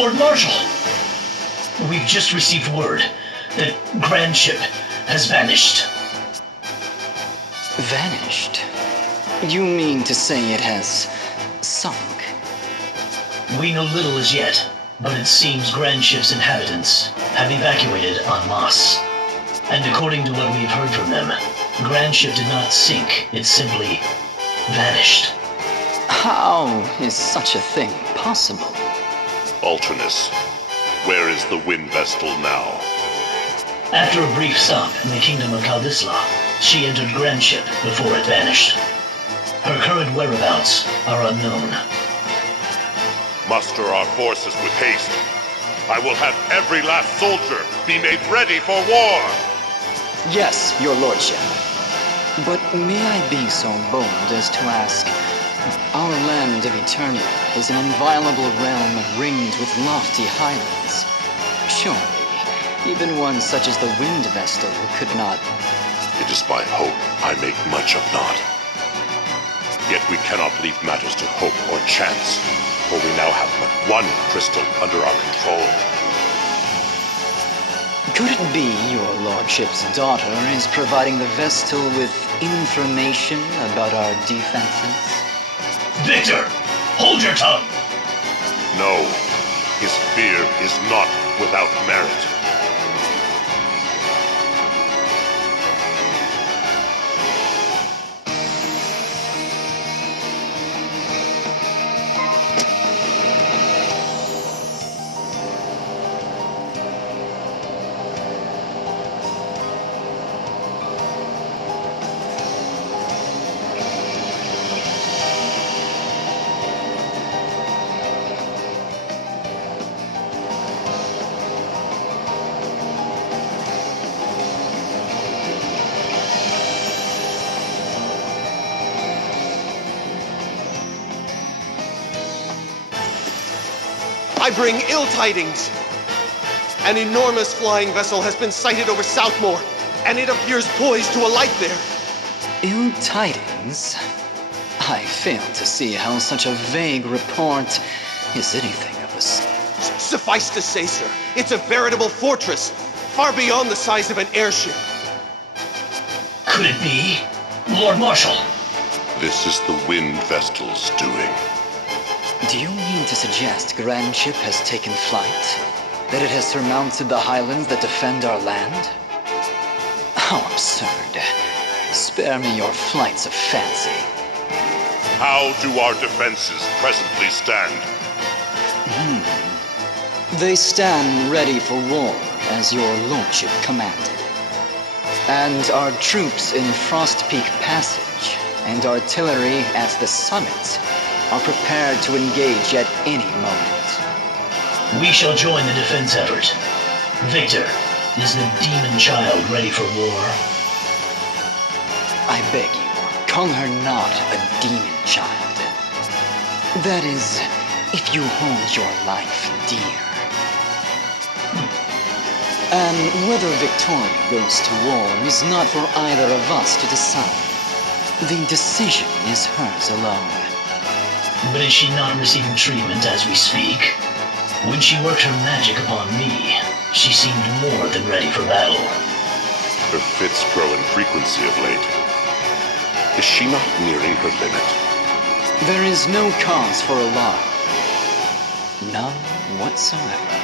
Lord Marshal, we've just received word that Grand Ship has vanished. Vanished? You mean to say it has sunk? We know little as yet, but it seems Grand Ship's inhabitants have evacuated en masse. And according to what we've heard from them, Grand Ship did not sink, it simply vanished. How is such a thing possible? Alternus, where is the Wind Vestal now? After a brief stop in the kingdom of Kaldisla, she entered Grand Ship before it vanished. Her current whereabouts are unknown. Muster our forces with haste. I will have every last soldier be made ready for war! Yes, your lordship. But may I be so bold as to ask, our land of Eternia is an inviolable realm ringed with lofty highlands. Surely, even one such as the Wind Vestal could not... It is my hope I make much of naught. Yet We cannot leave matters to hope or chance, for we now have but one crystal under our control. Could it be your lordship's daughter is providing the Vestal with information about our defenses? Victor, hold your tongue! No, his fear is not without merit. I bring ill tidings. An enormous flying vessel has been sighted over Southmore, and it appears poised to alight there. Ill tidings? I fail to see how such a vague report is anything of a... Suffice to say, sir, it's a veritable fortress, far beyond the size of an airship. Could it be? Lord Marshal! This is the Wind Vestal's doing. Do you mean to suggest Grandship has taken flight? That it has surmounted the highlands that defend our land? How absurd. Spare me your flights of fancy. How do our defenses presently stand? They stand ready for war, as your lordship commanded. And our troops in Frost Peak Passage and artillery at the summit are prepared to engage at any moment. We shall join the defense effort. Victor, is the demon child ready for war? I beg you, call her not a demon child. That is, if you hold your life dear. And whether Victoria goes to war is not for either of us to decide. The decision is hers alone. But is she not receiving treatment as we speak? When she worked her magic upon me, she seemed more than ready for battle. Her fits grow in frequency of late. Is she not nearing her limit? There is no cause for alarm. None whatsoever.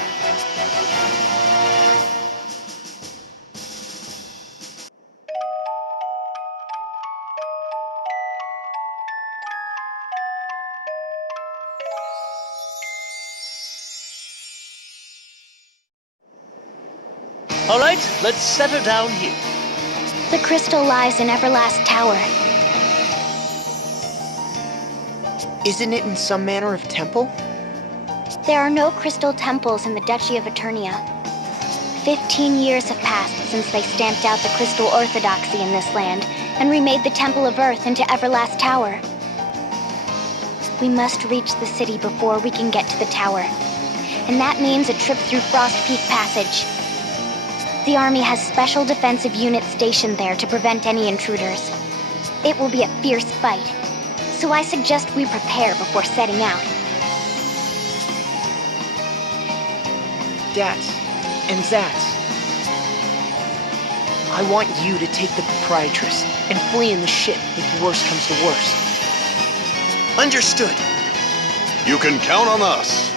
All right, let's set her down here. The crystal lies in Everlast Tower. Isn't it in some manner of temple? There are no crystal temples in the Duchy of Eternia. 15 years have passed since they stamped out the crystal orthodoxy in this land and remade the Temple of Earth into Everlast Tower. We must reach the city before we can get to the tower. And that means a trip through Frost Peak Passage. The army has special defensive units stationed there to prevent any intruders. It will be a fierce fight, so I suggest we prepare before setting out. Dats and Zats. I want you to take the proprietress and flee in the ship if worse comes to worse. Understood. You can count on us.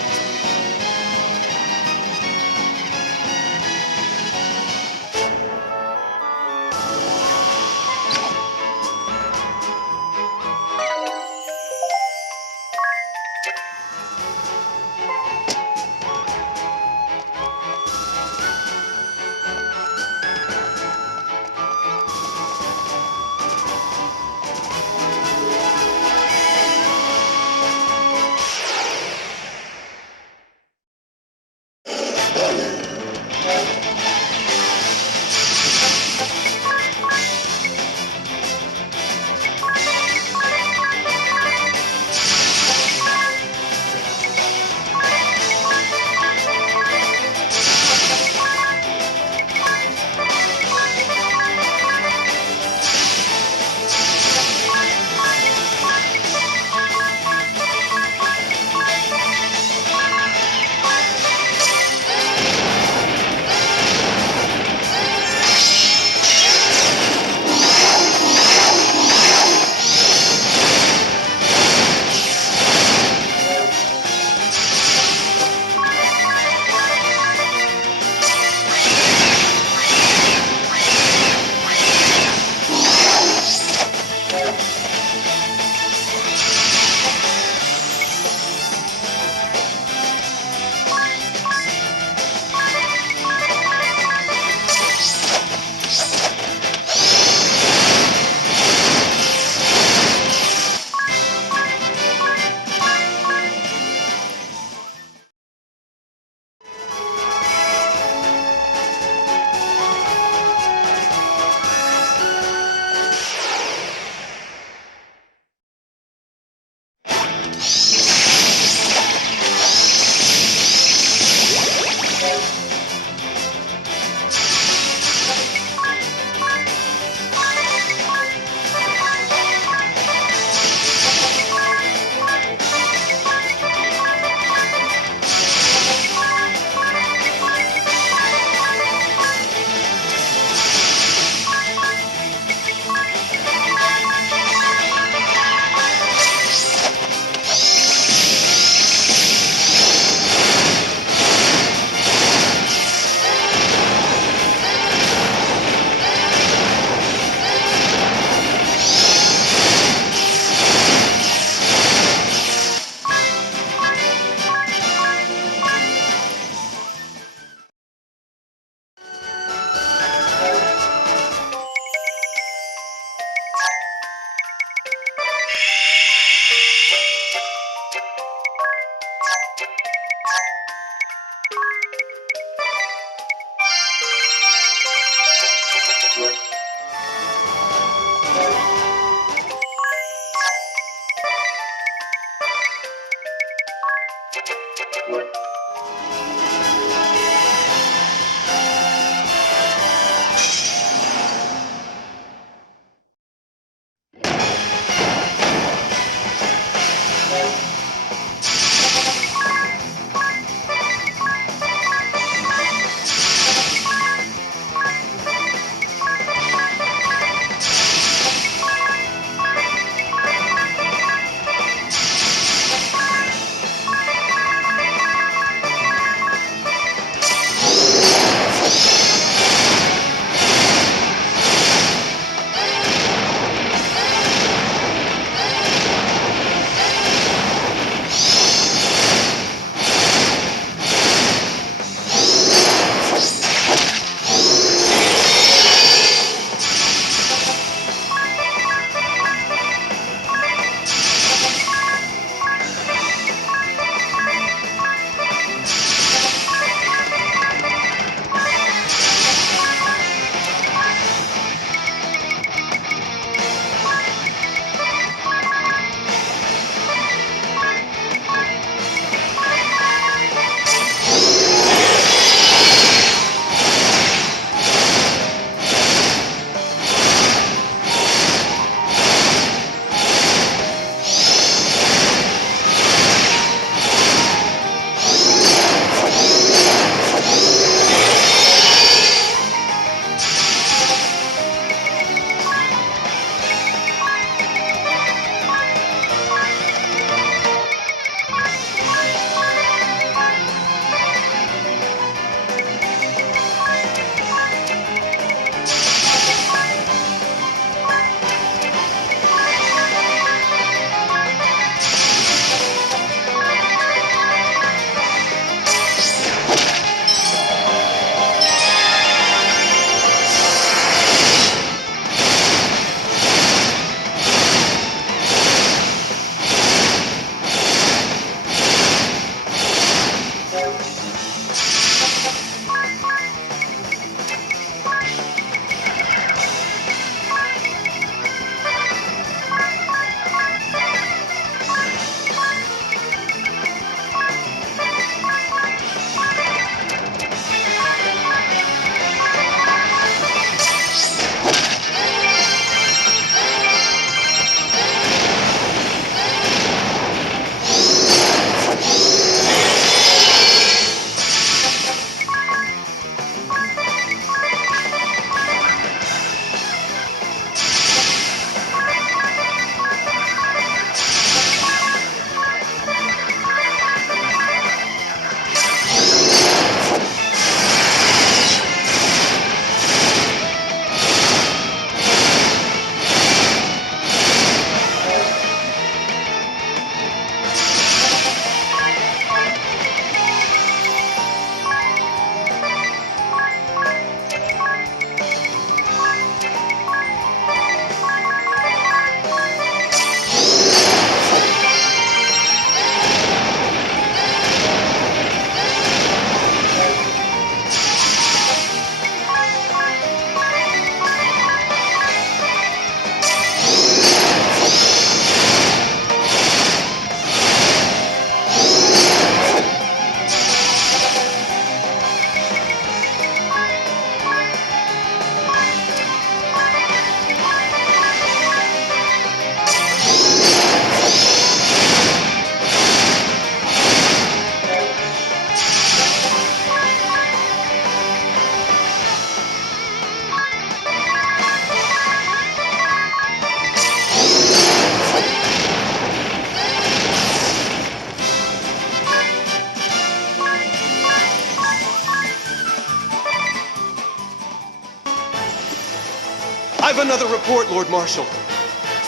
have another report, Lord Marshal.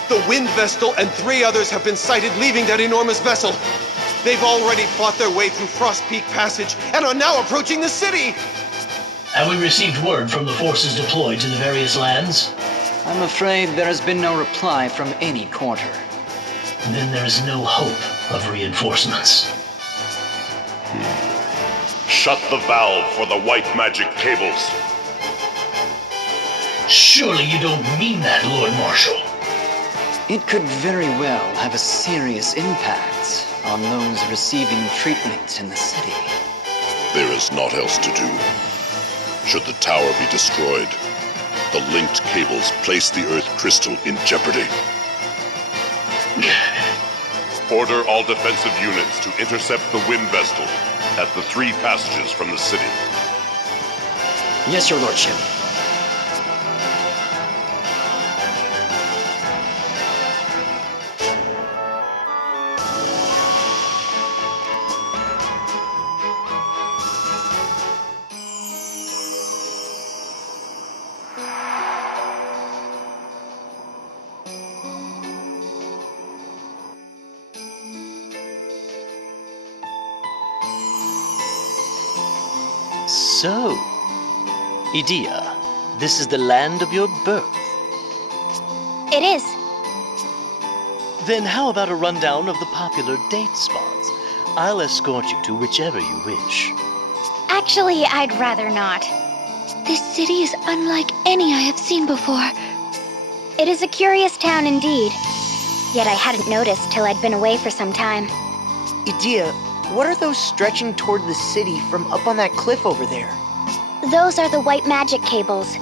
The Wind Vestal and 3 others have been sighted leaving that enormous vessel. They've already fought their way through Frost Peak Passage and are now approaching the city! Have we received word from the forces deployed to the various lands? I'm afraid there has been no reply from any quarter. Then there is no hope of reinforcements. Shut the valve for the white magic cables. Surely you don't mean that, Lord Marshal. It could very well have a serious impact on those receiving treatment in the city. There is naught else to do. Should the tower be destroyed, the linked cables place the Earth crystal in jeopardy. Order all defensive units to intercept the Wind Vestal at the 3 passages from the city. Yes, Your Lordship. So, Idea, this is the land of your birth. It is. Then how about a rundown of the popular date spots? I'll escort you to whichever you wish. Actually, I'd rather not. This city is unlike any I have seen before. It is a curious town indeed. Yet I hadn't noticed till I'd been away for some time. Idea, what are those stretching toward the city from up on that cliff over there? Those are the white magic cables.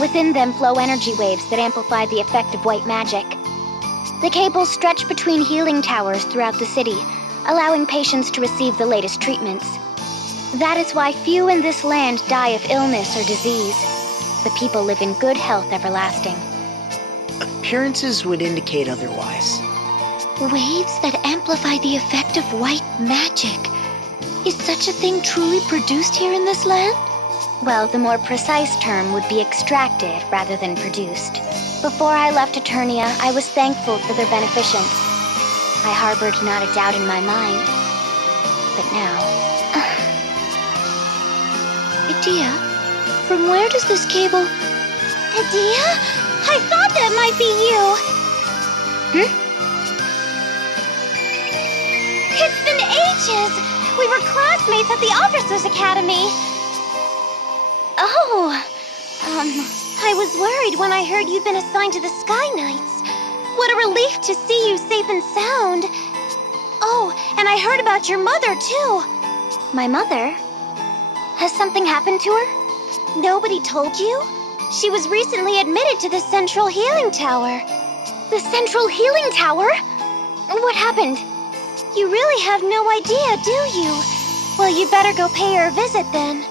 Within them flow energy waves that amplify the effect of white magic. The cables stretch between healing towers throughout the city, allowing patients to receive the latest treatments. That is why few in this land die of illness or disease. The people live in good health everlasting. Appearances would indicate otherwise. Waves that amplify the effect of white magic. Is such a thing truly produced here in this land? Well, the more precise term would be extracted rather than produced. Before I left Eternia, I was thankful for their beneficence. I harbored not a doubt in my mind. But now... Idea, from where does this cable... Idea? I thought that might be you! It's been ages! We were classmates at the Officers' Academy! Oh, I was worried when I heard you'd been assigned to the Sky Knights. What a relief to see you safe and sound. Oh, and I heard about your mother, too. My mother? Has something happened to her? Nobody told you? She was recently admitted to the Central Healing Tower. The Central Healing Tower? What happened? You really have no idea, do you? Well, you'd better go pay her a visit then.